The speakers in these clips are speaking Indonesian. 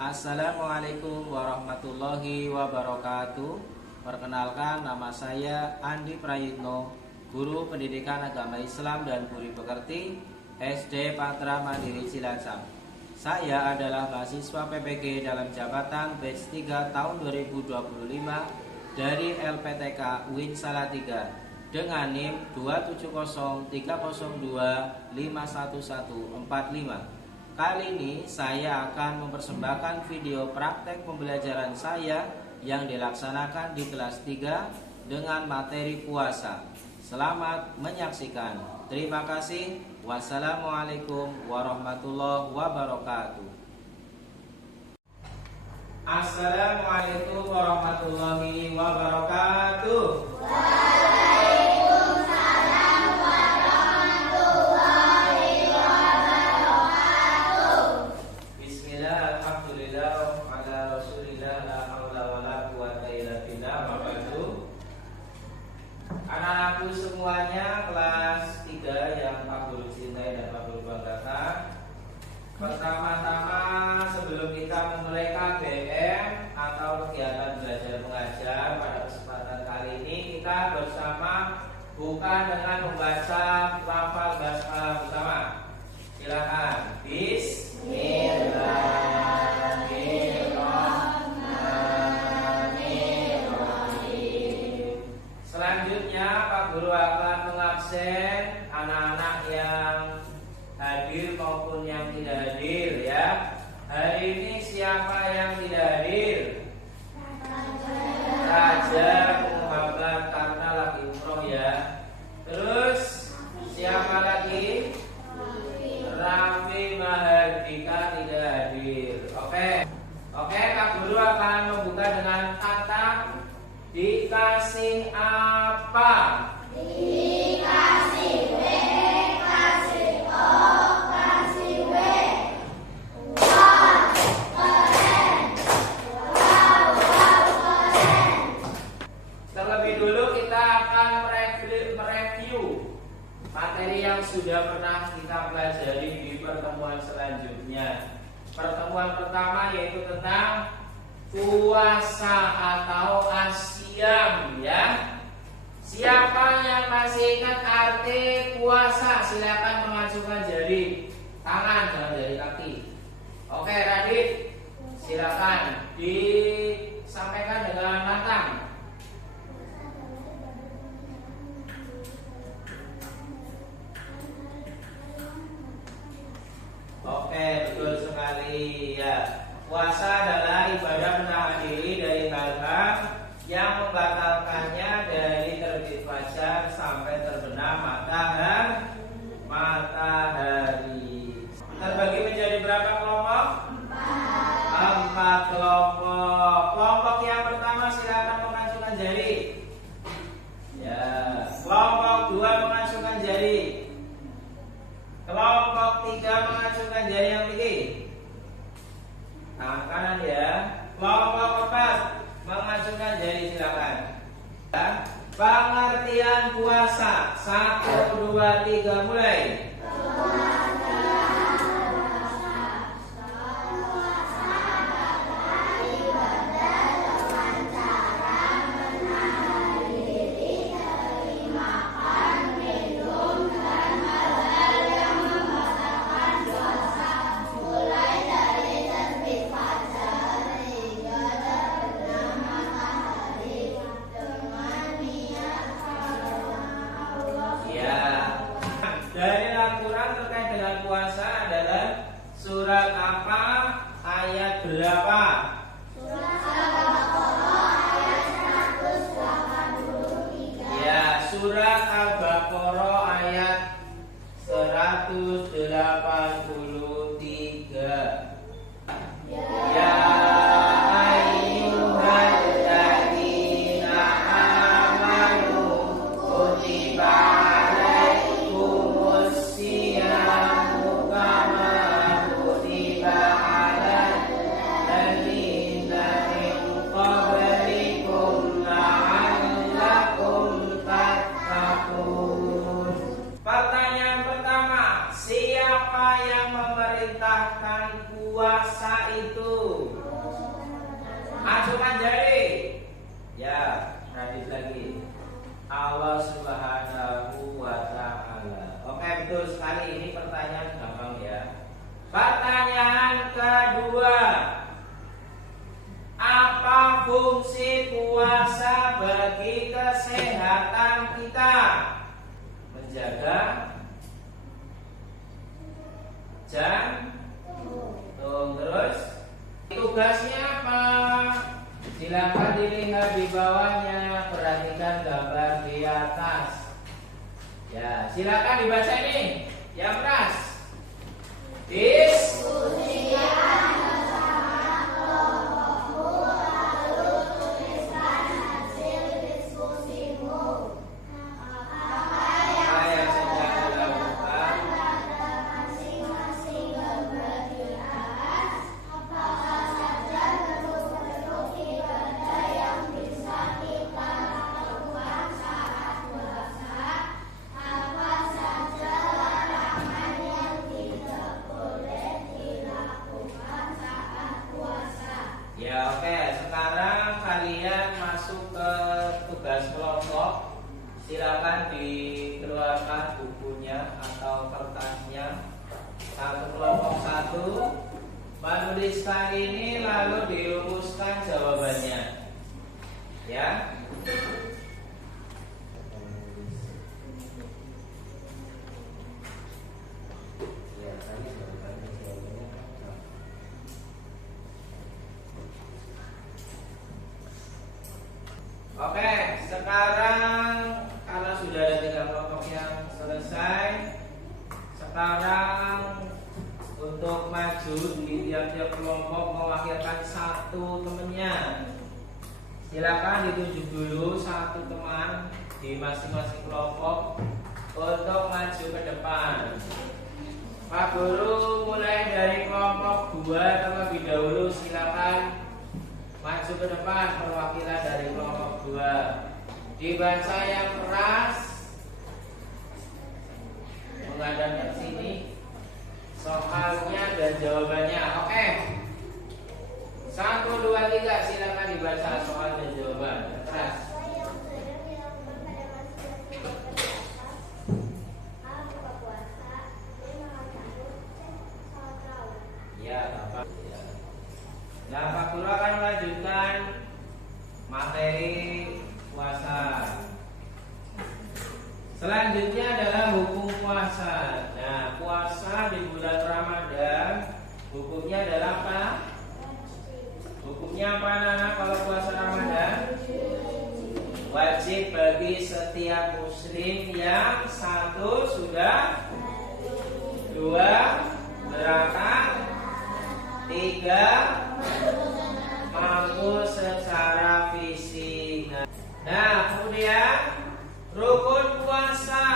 Assalamualaikum warahmatullahi wabarakatuh. Perkenalkan, nama saya Andi Prayitno, Guru Pendidikan Agama Islam dan Budi Pekerti SD Patra Mandiri Cilacap. Saya adalah mahasiswa PPG dalam jabatan batch 3 tahun 2025 dari LPTK UIN Salatiga dengan NIM 27030251145. Kali ini saya akan mempersembahkan video praktek pembelajaran saya yang dilaksanakan di kelas 3 dengan materi puasa. Selamat menyaksikan. Terima kasih. Wassalamualaikum warahmatullahi wabarakatuh. Assalamualaikum warahmatullahi wabarakatuh. Anak-anakku semuanya kelas 3 yang Pak Guru cintai dan Pak Guru banggakan. Pertama-tama sebelum kita memulai KBM atau kegiatan belajar mengajar pada kesempatan kali ini, kita bersama buka dengan membaca lafaz basmalah bersama. Silakan. Selanjutnya Pak Guru akan mengabsen anak-anak yang hadir maupun yang tidak hadir ya. Hari ini siapa yang tidak hadir? Raja Muhammad karena lagi umroh ya. Terus siapa lagi? Raffi Mahardika tidak hadir. Oke, Pak Guru akan membuka dengan kata dikasih apa? Dikasih W, kasih O, kasih W. Wah, keren. Wow, keren. Terlebih dulu kita akan mereview materi yang sudah pernah kita pelajari di pertemuan selanjutnya. Pertemuan pertama yaitu tentang puasa atau asyam ya. Siapa yang masih ingat arti puasa? Silakan mengajukan jari tangan, jangan jari kaki. Oke, Radit, silakan disampaikan dengan matang. Oke, betul sekali ya. Puasa adalah ibadah menahan diri dari hal-hal yang membatalkannya dari terbit fajar sampai terbenam matahari. Terbagi menjadi berapa kelompok? 4 kelompok. Kelompok yang pertama silakan mengajukan jari. Ya, kelompok 2 mengajukan jari. Kelompok 3 mengajukan jari yang tinggi. Tangan kanan ya. Kelompok 4 mengajukan jari silakan. Pengertian puasa 1, 2, 3 mulai. Dari aturan terkait dengan puasa adalah surat apa, ayat berapa? Surat Al-Baqarah ayat 183. Ya, surat Al-Baqarah ayat 183. Ya ayyuhalladzina amanu kutiba pertanyaan pertama, siapa yang memerintahkan puasa itu? Masukkan jari. Ya, lanjut lagi. Allah Subhanahu wa Ta'ala. Oke, betul sekali. Ini pertanyaan gampang ya. Pertanyaan kedua. Apa fungsi puasa bagi kesehatan kita? Menjaga jantung. Terus tugasnya apa? Silakan dilihat di bawahnya. Perhatikan gambar di atas. Ya, silakan dibaca ini. Yang keras. Diskusikan bersama kelompokmu, lalu tuliskan hasil diskusimu. Apa yang sedang dilakukan pada masing-masing gambar di atas? Apa saja bentuk-bentuk ibadah yang bisa kita lakukan saat puasa? Apa saja larangan yang tidak boleh dilakukan saat puasa? Ya, oke. Sekarang kalian masuk ke tugas kelompok. Silakan dikeluarkan bukunya atau kertasnya. Satu kelompok satu menuliskan ini lalu dirumuskan jawabannya. Ya. Oke, sekarang karena sudah ada 3 kelompok yang selesai, sekarang untuk maju di tiap-tiap kelompok mewakilkan satu temannya. Silakan ditunjuk dulu satu teman di masing-masing kelompok untuk maju ke depan. Pak Guru mulai dari kelompok 2 terlebih dahulu. Silakan maju ke depan perwakilan dari kelompok 2. Dibaca yang keras, menghadap ke sini soalnya dan jawabannya. Oke. 1, 2, 3 silakan dibaca soal dan jawaban yang keras. Ya, Bapak. Nah, Pak Guru akan melanjutkan materi puasa. Selanjutnya adalah hukum puasa. Nah, puasa di bulan Ramadan hukumnya adalah apa? Hukumnya apa anak kalau puasa Ramadan? Wajib bagi setiap muslim yang 1 sudah, 2 berakal, 3 mampu secara fisik. Nah, kemudian rukun puasa.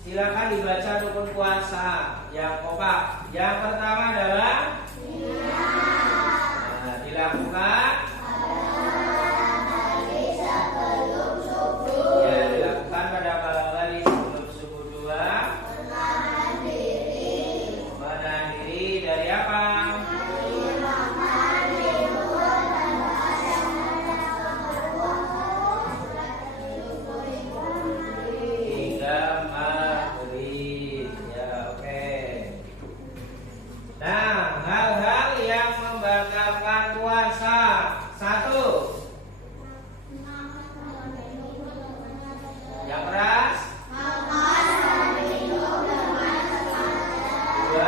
Silakan dibaca rukun puasa yang kompak. Yang pertama adalah dilakukan ya, dilakukan pada malam hari sebelum subuh 2. Menahan diri dari apa? Puasa 1 yang keras, 2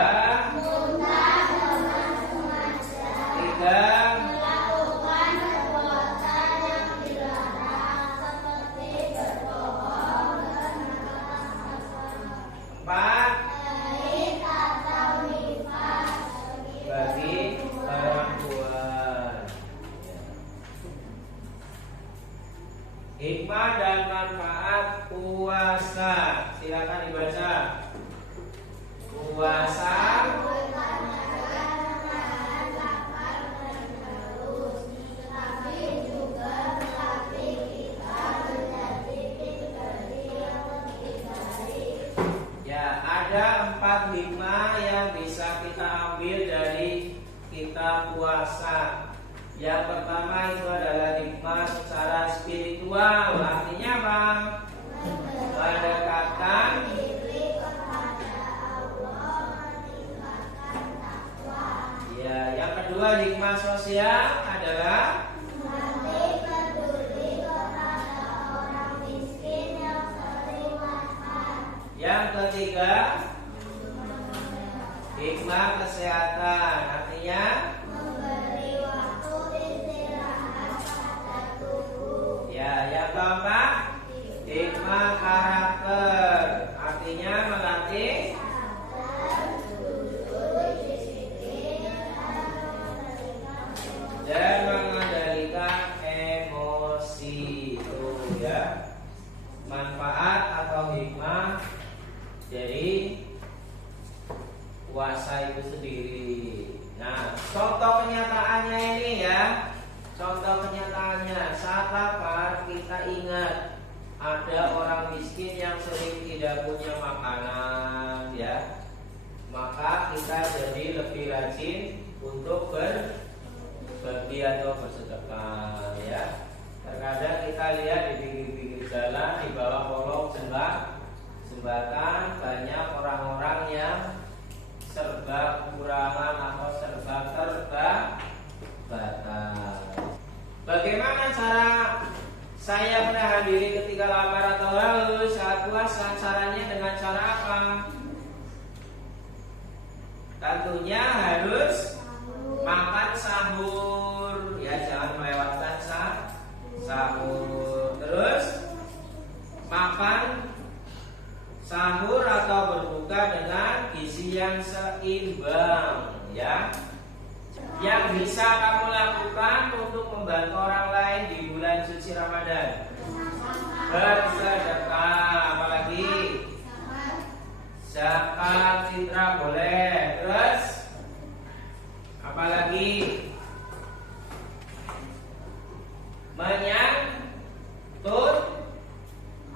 3 melakukan perbuatan yang dilarang seperti berbohong dan berkata-kata. 4 atau nifas bagi perempuan. Hikmah dan manfaat puasa. Silakan dibaca. Puasa ada 4 hikmah yang bisa kita ambil dari kita puasa. Yang pertama itu adalah hikmah secara spiritual. Artinya apa? Mendekatkan diri kepada Allah, meningkatkan takwa. ya. Yang kedua hikmah sosial adalah Lebih peduli kepada orang miskin yang sering lapar. yang ketiga hikmah kesehatan. Artinya Memberi waktu istirahat pada tubuh. ya. Yang keempat hikmah karakter. Artinya melatih dan mengendalikan emosi itu ya. Manfaat atau hikmah dari puasa itu sendiri. Nah, contoh kenyataannya ini ya. Contoh kenyataannya saat lapar kita ingat ada orang miskin yang sering tidak punya makanan ya. Maka kita jadi lebih rajin untuk berbagi atau bersedekah ya. Terkadang kita lihat di pinggir-pinggir jalan, di bawah kolong jembatan banyak orang-orang yang serba kekurangan atau serba terbatas. Bagaimana cara saya menahan diri ketika lapar atau haus saat puasa? Caranya dengan cara apa? Tentunya harus makan sahur ya, jangan melewatkan sahur. Terus makan sahur atau berbuka dengan gizi yang seimbang ya. Yang bisa kamu lakukan untuk membantu orang lain di bulan suci Ramadan: bersedekah, apalagi zakat fitrah boleh. Terus apalagi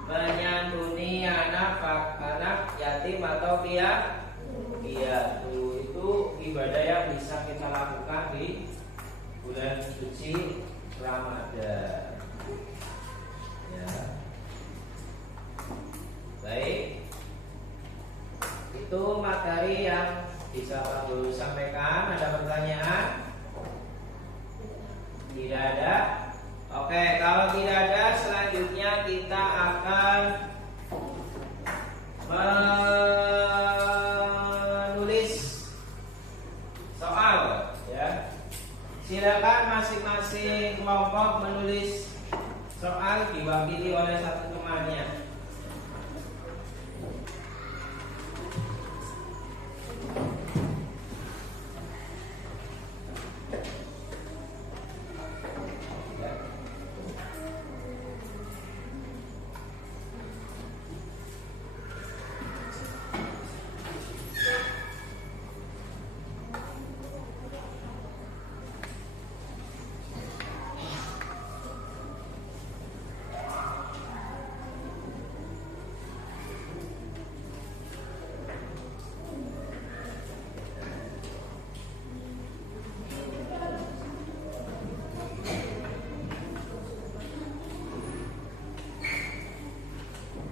menyantuni anak yatim atau piatu. Itu ibadah yang bisa kita lakukan di bulan suci Ramadan ya. Baik, itu materi yang bisa Pak Guru sampaikan. Ada pertanyaan? Tidak ada? Oke, kalau tidak ada, selanjutnya kita akan menulis soal ya. Silakan masing-masing kelompok menulis soal diwakili oleh satu temannya.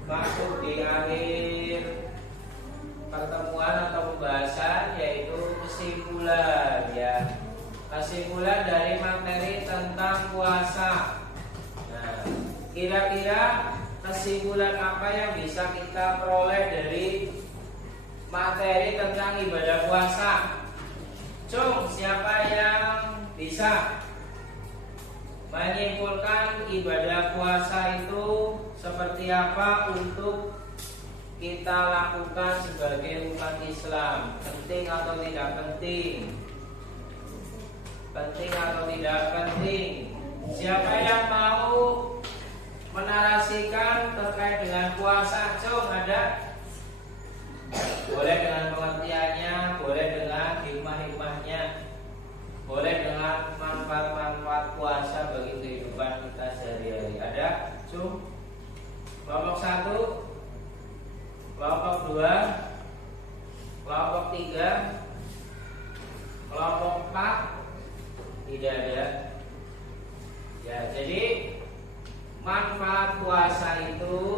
Masuk di akhir pertemuan atau pembahasan, yaitu kesimpulan ya. Kesimpulan dari materi tentang puasa. Nah, kira-kira kesimpulan apa yang bisa kita peroleh dari materi tentang ibadah puasa? Cung, siapa yang bisa menyimpulkan ibadah puasa itu seperti apa untuk kita lakukan sebagai umat Islam? Penting atau tidak penting? Penting atau tidak penting? Siapa yang mau menarasikan terkait dengan puasa? Cung, ada? Boleh dengan pengertiannya, boleh dengan hikmah-hikmahnya, boleh dengan manfaat-manfaat puasa bagi kehidupan kita sehari-hari. Ada? Cung? Kelompok 1, kelompok 2, kelompok 3, kelompok 4, tidak ada.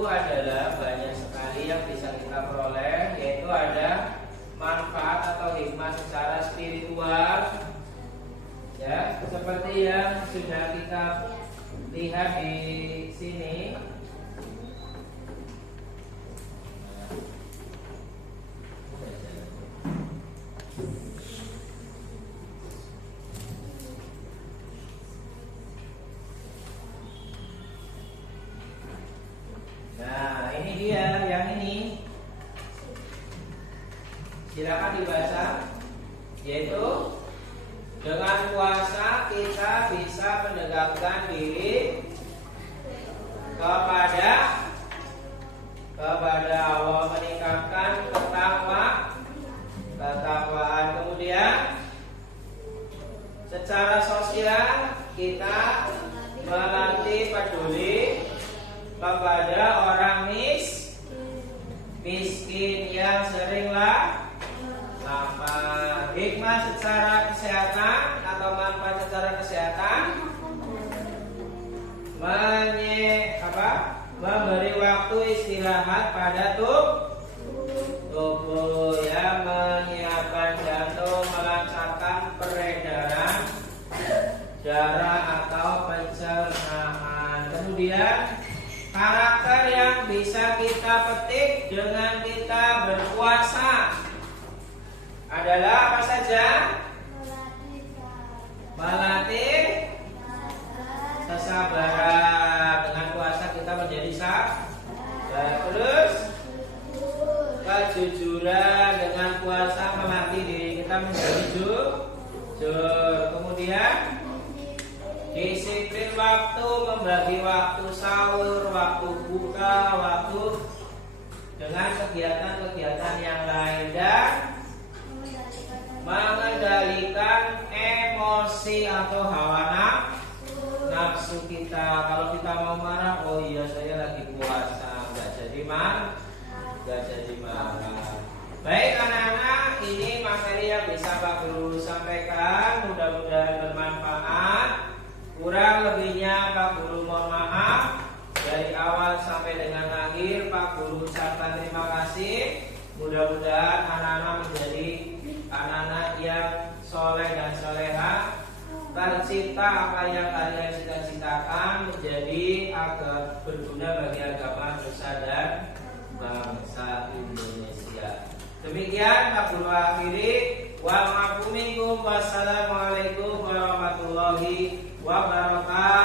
adalah banyak sekali yang bisa kita peroleh, yaitu ada manfaat atau hikmah secara spiritual, ya, seperti yang sudah kita lihat di sini. Nah, ini dia yang ini. Silakan dibaca. Yaitu dengan puasa kita bisa mendekatkan diri kepada Allah, meningkatkan ketakwaan. Kemudian secara sosial kita melatih peduli kepada orang miskin yang seringlah lapar. Hikmah secara kesehatan atau manfaat secara kesehatan, memberi waktu istirahat pada tubuh, ya, menyiapkan jantung, melancarkan peredaran darah atau pencernaan. Kemudian karakter yang bisa kita petik dengan kita berpuasa adalah apa saja? Melatih kesabaran. Dengan puasa kita menjadi sabar. Terus kejujuran. Dengan puasa melatih diri kita menjadi jujur. Kemudian disiplin waktu, membagi waktu sahur, waktu buka, waktu dengan kegiatan-kegiatan yang lain, dan mengendalikan emosi atau hawa nafsu kita. Kalau kita mau marah, oh iya saya lagi puasa, nggak jadi marah. Baik anak-anak, ini materi yang bisa Pak Guru sampaikan, mudah-mudahan bermanfaat. Kurang lebihnya Pak Guru mohon maaf. Dari awal sampai dengan akhir Pak Guru ucapkan terima kasih. Mudah-mudahan anak-anak menjadi anak-anak yang soleh dan soleha, tercipta apa yang kalian cita-citakan, menjadi agak berguna bagi agama, nusa dan bangsa Indonesia. Demikian Pak Guru akhiri. Wassalamualaikum warahmatullahi wabarakatuh.